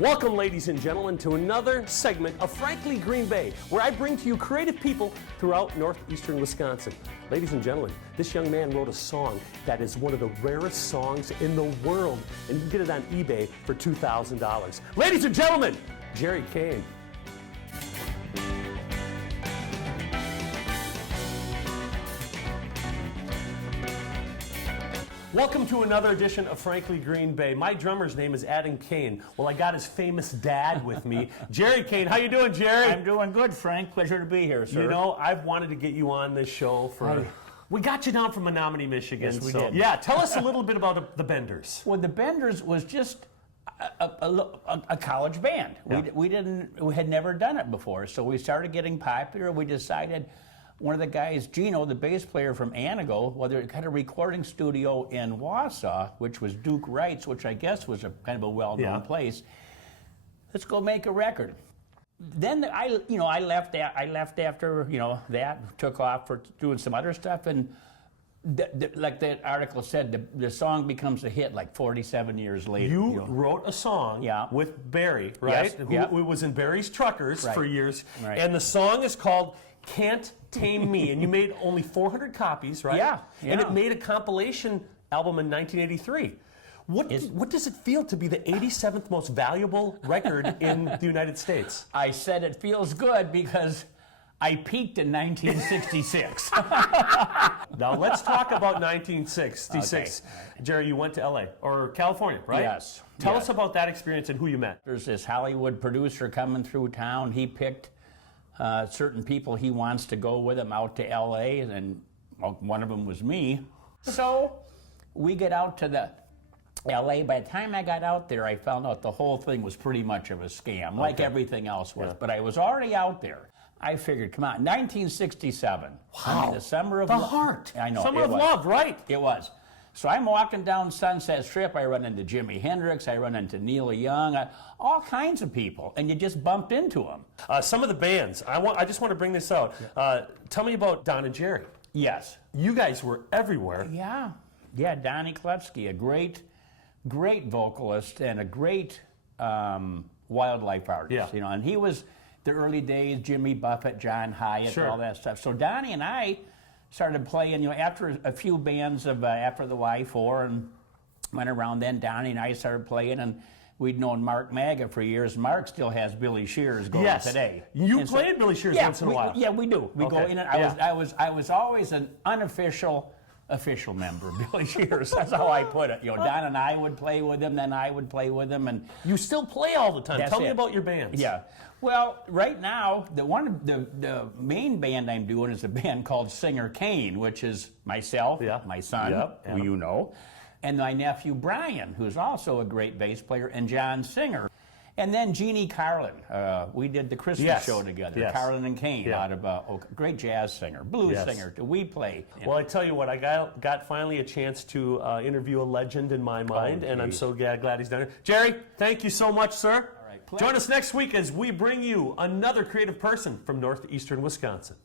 Welcome, ladies and gentlemen, to another segment of Frankly Green Bay, where I bring to you creative people throughout northeastern Wisconsin. Ladies and gentlemen, this young man wrote a song that is one of the rarest songs in the world, and you can get it on eBay for $2,000. Ladies and gentlemen, Gerry Cain. Welcome to another edition of Frankly Green Bay. My drummer's name is Adam Cain. Well, I got his famous dad with me, Gerry Cain. How you doing, Gerry? I'm doing good, Frank. Pleasure to be here, sir. You know, I've wanted to get you on this show for... We got you down from Menominee, Michigan. Yes, we did. Yeah, tell us a little bit about the Benders. Well, the Benders was just a college band. Yeah. We had never done it before, so we started getting popular. We decided... One of the guys, Gino, the bass player from Anago, they had a recording studio in Wausau, which was Duke Wright's, which I guess was a kind of a well-known place. Let's go make a record. Then I left after that, took off for doing some other stuff, and like that article said, the song becomes a hit like 47 years later. You wrote a song with Barry, right? Yes, Who was in Barry's Truckers for years, right. And the song is called Can't Tame Me, and you made only 400 copies, right? Yeah. And it made a compilation album in 1983. What does it feel to be the 87th most valuable record in the United States? I said it feels good because I peaked in 1966. Now let's talk about 1966. Okay. Gerry, you went to LA or California, right? Yes. Tell us about that experience and who you met. There's this Hollywood producer coming through town. He picked certain people he wants to go with him out to LA, and one of them was me. So we get out to the LA. By the time I got out there, I found out the whole thing was pretty much of a scam, like everything else was. Yeah. But I was already out there. I figured, come on, 1967. Wow. I mean, the summer of the love. heart. I know. Summer of love, right? It was. So I'm walking down Sunset Strip. I run into Jimi Hendrix. I run into Neil Young. All kinds of people, and you just bumped into them. Some of the bands. I just want to bring this out. Tell me about Don and Jerry. Yes. You guys were everywhere. Yeah. Donnie Klefsky, a great vocalist and a great wildlife artist. Yeah. And he was the early days. Jimmy Buffett, John Hyatt, all that stuff. So Donnie and I started playing, after a few bands of after the Y4 and went around. Then Donnie and I started playing, and we'd known Mark Maga for years. Mark still has Billy Shears going today. You played Billy Shears once in a while. Yeah, we do. We go in, and I was always an unofficial member of Billy Shears. That's how I put it. Don and I would play with him, then I would play with him, and you still play all the time. Tell me about your bands. Yeah. Well, right now, the main band I'm doing is a band called Gerry Cain, which is myself, my son, who you know, and my nephew Brian, who's also a great bass player, and John Singer. And then Jeannie Carlin. We did the Christmas show together, Carlin and Cain, out of great jazz singer, blues singer. We play. Well, I tell you what, I got finally a chance to interview a legend in my mind, and I'm so glad he's done it. Gerry, thank you so much, sir. All right, join us next week as we bring you another creative person from northeastern Wisconsin.